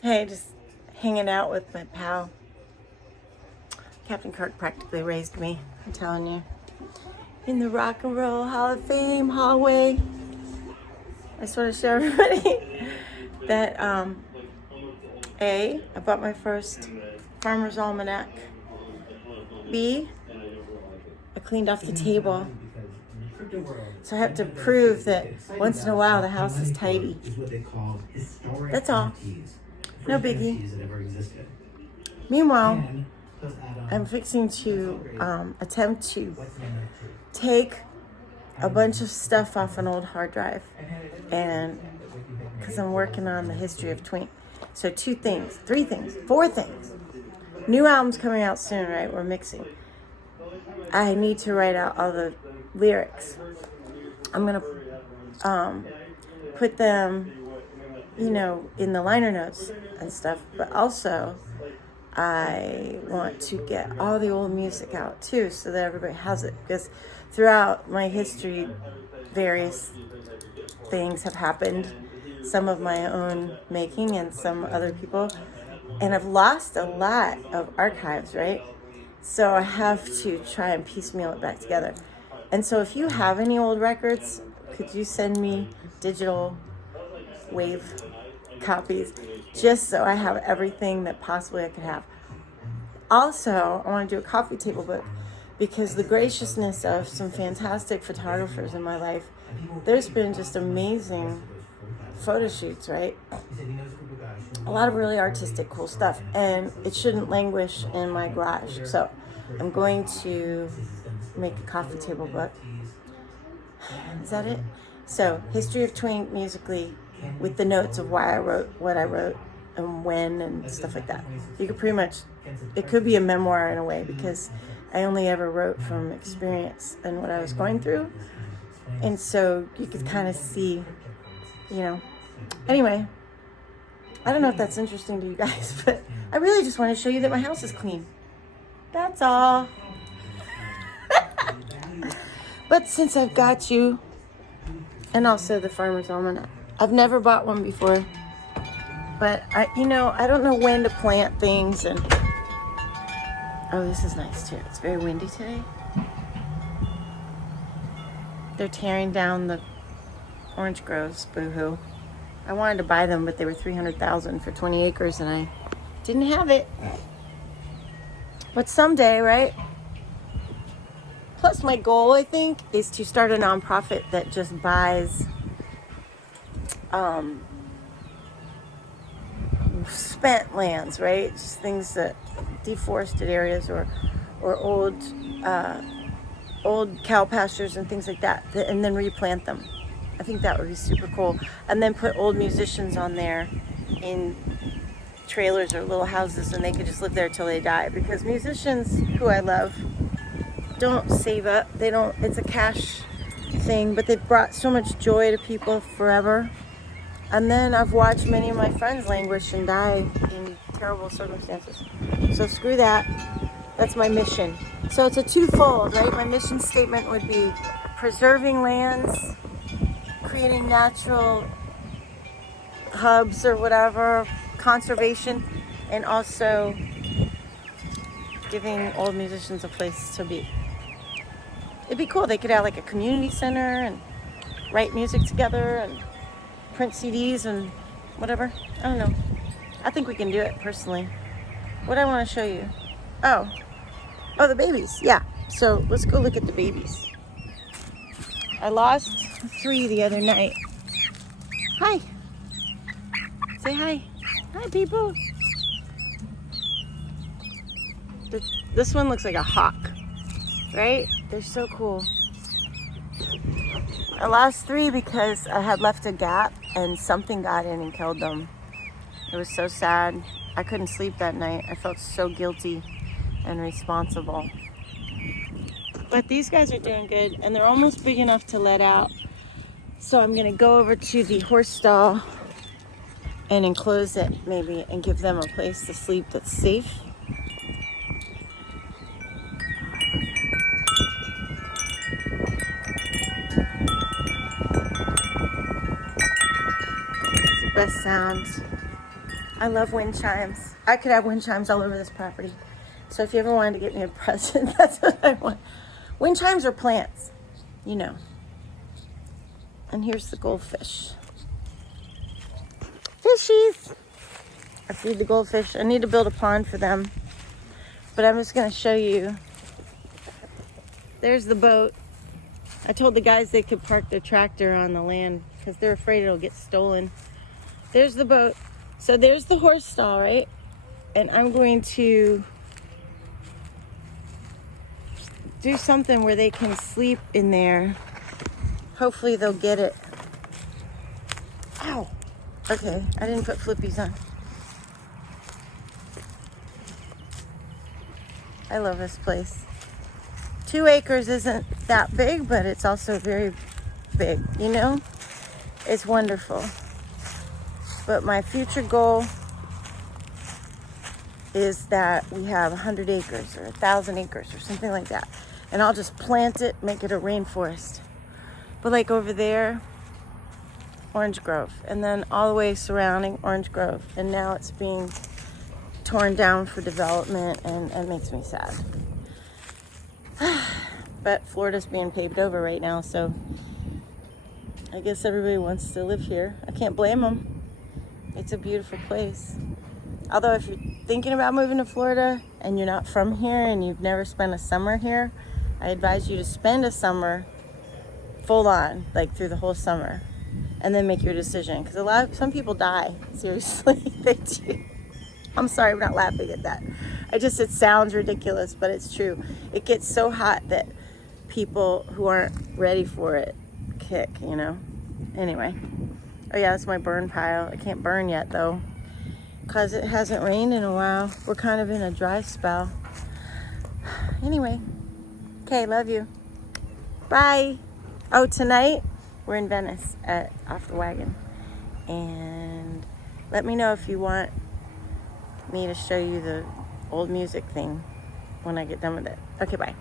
Hey, just hanging out with my pal. Captain Kirk practically raised me, I'm telling you. In the Rock and Roll Hall of Fame hallway. I just want to show everybody that, A, I bought my first Farmer's Almanac. B, I cleaned off the table. So I have to prove that once in a while the house is tidy. That's all. No biggie. Meanwhile, I'm fixing to attempt to take a bunch of stuff off an old hard drive, and because I'm working on the history of Twink. So 2 things, 3 things, 4 things. New album's coming out soon, right? We're mixing. I need to write out all the lyrics. I'm gonna put them, in the liner notes and stuff, but also I want to get all the old music out too, so that everybody has it, because throughout my history various things have happened, some of my own making and some other people, and I've lost a lot of archives, right? So I have to try and piecemeal it back together. And so if you have any old records, could you send me digital wave copies, just so I have everything that possibly I could have. Also, I want to do a coffee table book, because the graciousness of some fantastic photographers in my life, there's been just amazing photo shoots, right? A lot of really artistic, cool stuff, and it shouldn't languish in my garage. So I'm going to make a coffee table book. Is that it? So, history of Twink musically, with the notes of why I wrote what I wrote and when and stuff like that. You could pretty much, it could be a memoir in a way, because I only ever wrote from experience and what I was going through. And so you could kind of see, Anyway, I don't know if that's interesting to you guys, but I really just want to show you that my house is clean. That's all. But since I've got you, and also the Farmer's Almanac, I've never bought one before, but I don't know when to plant things, and oh, this is nice too. It's very windy today. They're tearing down the orange groves, boo-hoo. I wanted to buy them, but they were $300,000 for 20 acres, and I didn't have it. But someday, right? Plus, my goal, I think, is to start a nonprofit that just buys spent lands, right? Just things that deforested areas or old cow pastures and things like that, and then replant them. I think that would be super cool. And then put old musicians on there in trailers or little houses, and they could just live there till they die. Because musicians, who I love, don't save up. They don't. It's a cash thing, but they've brought so much joy to people forever. And then I've watched many of my friends languish and die in terrible circumstances. So screw that. That's my mission. So it's a twofold, right? My mission statement would be preserving lands, creating natural hubs or whatever, conservation, and also giving old musicians a place to be. It'd be cool. They could have like a community center and write music together and print CDs and whatever. I don't know. I think we can do it personally. What do I want to show you? Oh, the babies. Yeah. So let's go look at the babies. I lost 3 the other night. Hi. Say hi. Hi, people. This one looks like a hawk, right? They're so cool. I lost 3 because I had left a gap and something got in and killed them. It was so sad. I couldn't sleep that night. I felt so guilty and responsible. But these guys are doing good, and they're almost big enough to let out. So I'm gonna go over to the horse stall and enclose it maybe and give them a place to sleep that's safe. It's the best sound. I love wind chimes. I could have wind chimes all over this property. So if you ever wanted to get me a present, that's what I want. Wind chimes are plants, you know. And here's the goldfish. Fishies! I feed the goldfish. I need to build a pond for them. But I'm just going to show you. There's the boat. I told the guys they could park their tractor on the land because they're afraid it'll get stolen. There's the boat. So there's the horse stall, right? And I'm going to do something where they can sleep in there. Hopefully they'll get it. Ow! Okay, I didn't put flippies on. I love this place. 2 acres isn't that big, but it's also very big, you know? It's wonderful. But my future goal is that we have 100 acres or 1,000 acres or something like that. And I'll just plant it, make it a rainforest. But like over there, orange grove. And then all the way surrounding orange grove. And now it's being torn down for development, and it makes me sad. But Florida's being paved over right now, so I guess everybody wants to live here. I can't blame them. It's a beautiful place. Although if you're thinking about moving to Florida and you're not from here and you've never spent a summer here, I advise you to spend a summer full on, like through the whole summer, and then make your decision. Because some people die. Seriously, they do. I'm sorry, I'm not laughing at that. It sounds ridiculous, but it's true. It gets so hot that people who aren't ready for it kick, you know? Anyway. Oh yeah, that's my burn pile. I can't burn yet though, because it hasn't rained in a while. We're kind of in a dry spell. Anyway. Okay, love you. Bye. Oh, tonight we're in Venice at Off the Wagon. And let me know if you want me to show you the old music thing when I get done with it. Okay, bye.